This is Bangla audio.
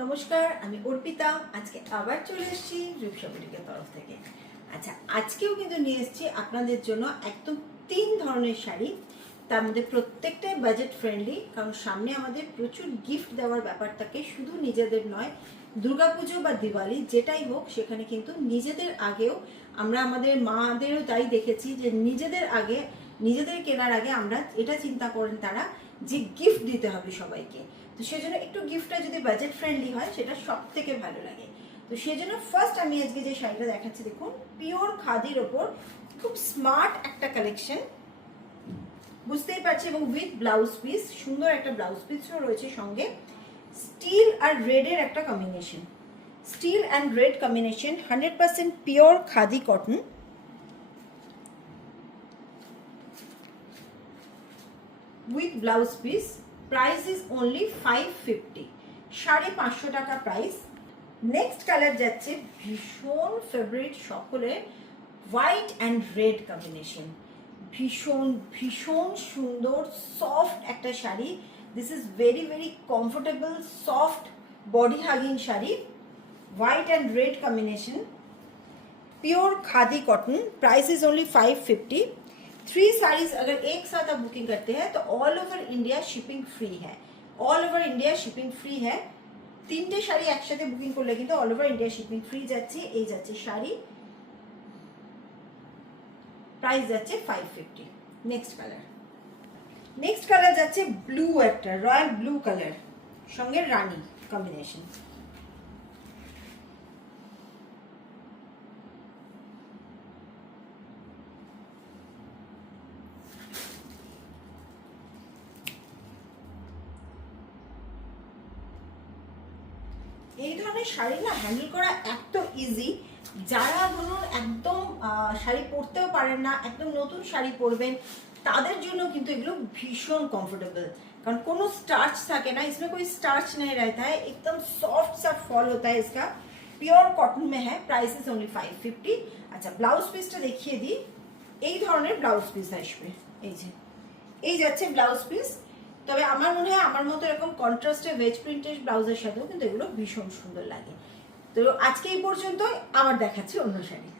নমস্কার, আমি অর্পিতা। আজকে আবার চলে এসেছি রূপসা বুটিকের তরফ থেকে। আচ্ছা, আজকেও কিন্তু নিয়ে এসেছি আপনাদের জন্য একদম 3 ধরনের শাড়ি। তার মধ্যে প্রত্যেকটাই বাজেট ফ্রেন্ডলি, কারণ সামনে আমাদের প্রচুর গিফট দেওয়ার ব্যাপার থাকে। শুধু নিজেদের নয়, দুর্গাপুজো বা দিওয়ালি যেটাই হোক, সেখানে কিন্তু নিজেদের আগেও আমরা আমাদের মাদেরও তাই দেখেছি যে নিজেদের কেনার আগে আমরা এটা চিন্তা করেন তারা যে গিফট দিতে হবে সবাইকে। তো সেজন্য একটু গিফটটা যদি বাজেট ফ্রেন্ডলি হয় সেটা সব থেকে ভালো লাগে। তো সেজন্য ফার্স্ট আমি আজকে যে শাড়িটা দেখাচ্ছি, দেখুন, পিওর খাদির ওপর খুব স্মার্ট একটা কালেকশন, বুঝতেই পারছি, এবং উইথ ব্লাউজ পিস, সুন্দর একটা ব্লাউজ পিসও রয়েছে সঙ্গে। স্টিল আর রেডের একটা combination, steel and red combination, 100% pure khadi cotton. With blouse piece, price is only 550, 550 টাকা প্রাইস। নেক্সট কালার যাচ্ছে ভীষণ ফেভারিট সকলের, হোয়াইট অ্যান্ড রেড কম্বিনেশন। ভীষণ ভীষণ সুন্দর সফট একটা sari. This is very very comfortable soft body hugging sari, white and red combination, pure khadi cotton. Price is only 550। 3 saris अगर एक साथ आप बुकिंग करते हैं तो all over India shipping free है, all over India shipping free है। 3টে শাড়ি একসাথে বুকিং করলে কিন্তু all over India shipping free যাচ্ছে। এই যাচ্ছে শাড়ি, প্রাইস যাচ্ছে 550। নেক্সট কালার যাচ্ছে ব্লু, একটা রয়্যাল ব্লু কালার সঙ্গে রানী কম্বিনেশন। এই ধরনের শাড়ি না হ্যান্ডেল করা এত ইজি, যারা ধরুন একদম শাড়ি পরতেও পারেন না, একদম নতুন শাড়ি পরবেন, তাদের জন্য কিন্তু এগুলো ভীষণ কम्फर्टेबल, কারণ কোনো स्टार्च থাকে না, इसमें कोई स्टार्च नहीं रहता है, एकदम सॉफ्ट सा फॉल होता है इसका, प्योर कॉटन में है। Price is only 550। আচ্ছা, ব্লাউজ পিসটা দেখিয়ে দিই। এই ধরনের ব্লাউজ পিস আসবে, এই যাচ্ছে ব্লাউজ পিস। তবে আমার মনে হয় আমার মতো এরকম কন্ট্রাস্টে ভেজ প্রিন্টের ব্লাউজের সাথেও কিন্তু এগুলো ভীষণ সুন্দর লাগে। তো আজকে এই পর্যন্তই, আবার দেখাচ্ছি অন্য শাড়ি।